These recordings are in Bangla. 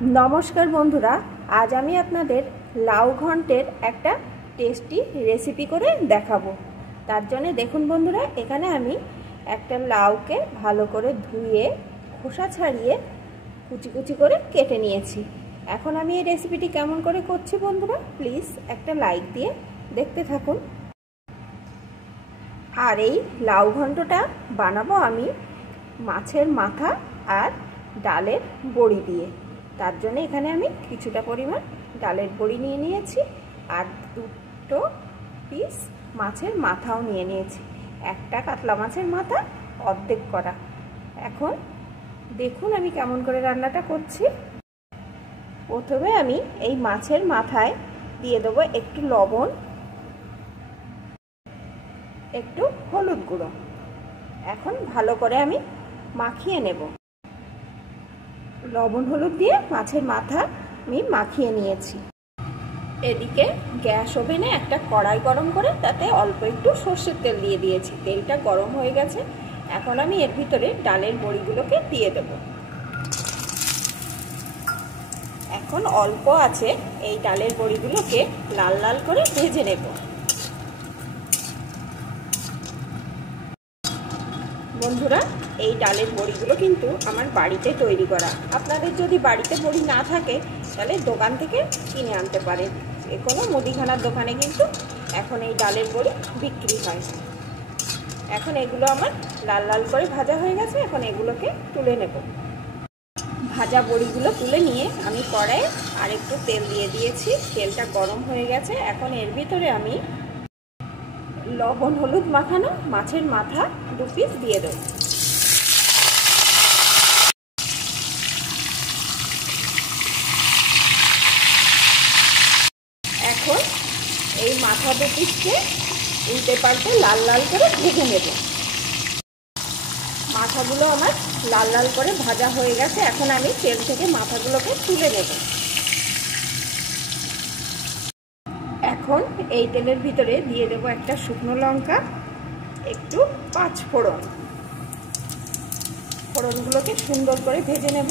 नमस्कार बंधुरा आज आमी आपनादेर लाउ घंटेर एकटा टेस्टी रेसिपि करे देखाबो। तार जन्य देखुन बंधुरा एखाने आमी एकटा लाउके भालो करे धुए खोसा छाड़िए कुचि कुचि करे केटे निएछि। एखन आमी एई रेसिपिटी केमन करे करछि बंधुरा प्लिज एकटा लाइक दिए देखते थाकुन। और एई लाउ घंटटा बानाबो आमी माछेर माथा और डालेर बड़ी दिए। तार जन्य एखाने आमी किछुटा परिमाण डालेर बड़ी निये निয়েছি और दुटो पिस माछेर माथाओ निये निয়েছি। एकटा कातला माछेर माथा अर्धेक करा। एखन देखुन आमी केमन करे रान्नाटा करछि। प्रथमे आमी एई माछेर माथाय दिये देब एकटु लवण, एकटु हलुद गुঁড়ো। एखन भालो करे आमी माखिয়ে নেব। लवण हलुद दिए माछेर माथा आमी माखिয়ে নিয়েছি। এদিকে গ্যাস ওভেনে একটা কড়াই গরম করে তাতে অল্প একটু সরষের তেল দিয়ে দিয়েছি। তেলটা গরম হয়ে গেছে। এখন আমি এর ভিতরে ডালের বড়িগুলোকে দিয়ে দেব। এখন অল্প আছে এই ডালের বড়িগুলোকে লাল লাল করে ভেজে নেব। বন্ধুরা এই ডালের বড়িগুলো কিন্তু আমার বাড়িতে তৈরি করা। আপনাদের যদি বাড়িতে বড়ি না থাকে তাহলে দোকান থেকে কিনে আনতে পারেন। যে কোনো মুদিখানার দোকানে কিন্তু এখন এই ডালের বড়ি বিক্রি হয়। এখন এগুলো আমার লাল লাল করে ভাজা হয়ে গেছে। এখন এগুলোকে তুলে নেব। ভাজা বড়িগুলো তুলে নিয়ে আমি কড়াইয়ে আরেকটু তেল দিয়ে দিয়েছি। তেলটা গরম হয়ে গেছে। এখন এর ভিতরে আমি লবণ হলুদ মাখানো মাছের মাথা 2 পিস দিয়ে দেব। এখন এই মাথা 2 পিসকে উল্টে পাল্টে লাল লাল করে ভেজে নেব। মাথাগুলো আমার লাল লাল করে ভাজা হয়ে গেছে। এখন আমি তেল থেকে মাথাগুলোকে তুলে নেব। এখন এই তেলের ভিতরে দিয়ে দেব একটা শুকনো লঙ্কা, একটু 5 ফোড়ন। ফোড়নগুলোকে সুন্দর করে ভেজে নেব।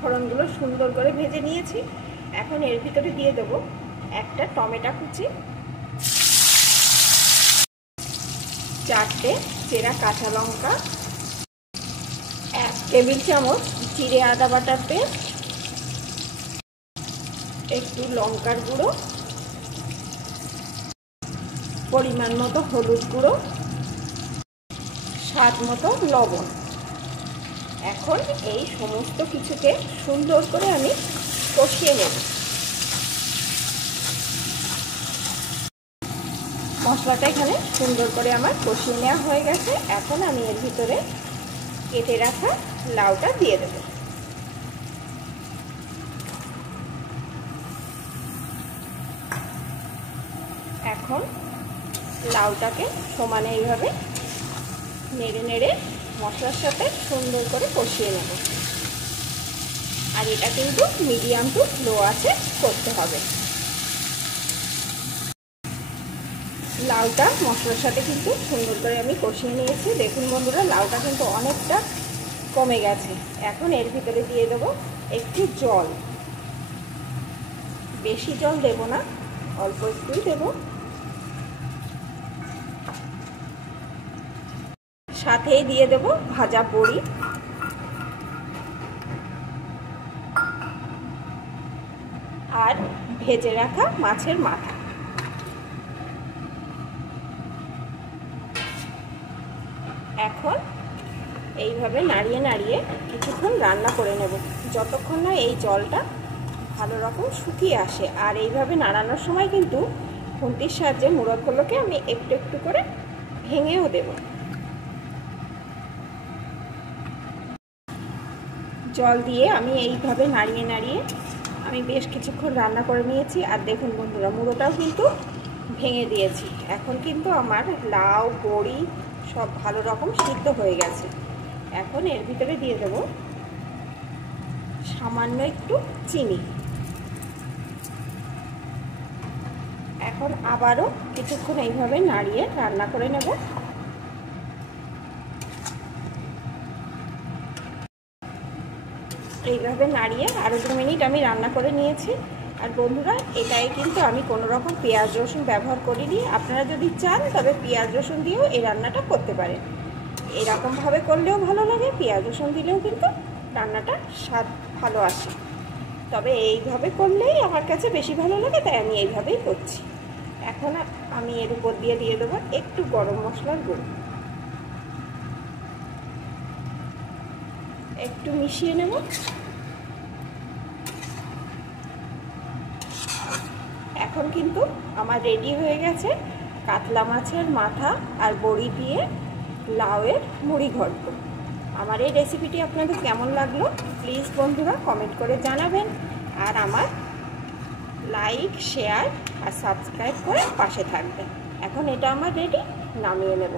ফোড়নগুলো সুন্দর করে ভেজে নিয়েছি। এখন এর ভিতরে দিয়ে দেব একটা টমেটো কুচি, 4টে চেরা কাঁচা লঙ্কা, 1 টেবিল চামচ জিরে আদা বাটার পেস্ট, একটু লঙ্কার গুঁড়ো, পরিমাণ মতো হলুদ গুঁড়ো, স্বাদ মতো লবণ। এখন এই সমস্ত কিছুকে সুন্দর করে আমি কষিয়ে নেব। মশলাটা এখানে সুন্দর করে আমার কষিয়ে নেওয়া হয়ে গেছে। এখন আমি এর ভিতরে কেটে রাখা লাউটা দিয়ে দেব। এখন লাউটাকে সমানে এইভাবে নেড়ে নেড়ে মশলার সাথে সুন্দর করে কষিয়ে নেব। আর এটা কিন্তু মিডিয়াম টু লো আঁচে করতে হবে। লাউটা মশলার সাথে কিন্তু সুন্দর করে আমি কষিয়ে নিয়েছি। দেখুন বন্ধুরা লাউটা কিন্তু অনেকটা কমে গেছে। এখন এর ভিতরে দিয়ে দেব একটু জল। বেশি জল দেব না, অল্প একটুই দেব। সাথেই দিয়ে দেব ভাজা বড়ি আর ভেজে রাখা মাছের মাথা। এখন এইভাবে নাড়িয়ে নাড়িয়ে কিছুক্ষণ রান্না করে নেব, যতক্ষণ না এই জলটা ভালো রকম শুকিয়ে আসে। আর এইভাবে নাড়ানোর সময় কিন্তু খুন্তির সাহায্যে মুড়োগুলোকে আমি একটু একটু করে ভেঙেও দেব। জল দিয়ে আমি এইভাবে নাড়িয়ে নাড়িয়ে আমি বেশ কিছুক্ষণ রান্না করে নিয়েছি। আর দেখুন বন্ধুরা মুড়োটাও কিন্তু ভেঙে দিয়েছি। এখন কিন্তু আমার লাউ বড়ি সব ভালো রকম সিদ্ধ হয়ে গেছে। এখন এর ভিতরে দিয়ে দেব সামান্য একটু চিনি। এখন আবারও কিছুক্ষণ এইভাবে নাড়িয়ে রান্না করে নেব। এইভাবে নাড়িয়ে আরও 2 মিনিট আমি রান্না করে নিয়েছি। আর বন্ধুরা, এটাই কিন্তু আমি কোনো রকম পেঁয়াজ রসুন ব্যবহার করিনি। আপনারা যদি চান তবে পেঁয়াজ রসুন দিয়েও এই রান্নাটা করতে পারেন। এরকমভাবে করলেও ভালো লাগে, পেঁয়াজ রসুন দিলেও কিন্তু রান্নাটা স্বাদ ভালো আসে। তবে এইভাবে করলেই আমার কাছে বেশি ভালো লাগে, তাই আমি এইভাবেই করছি। এখন আমি এর উপর দিয়ে দেবো একটু গরম মশলার গুঁড়ো, একটু মিশিয়ে নেব। এখন কিন্তু আমার রেডি হয়ে গেছে কাতলা মাছের মাথা আর বড়ি দিয়ে লাউয়ের মুড়ি ঘন্ট। আমার এই রেসিপিটি আপনাদের কেমন লাগলো প্লিজ বন্ধুরা কমেন্ট করে জানাবেন। আর আমার লাইক, শেয়ার আর সাবস্ক্রাইব করে পাশে থাকবেন। এখন এটা আমার রেডি, নামিয়ে নেব।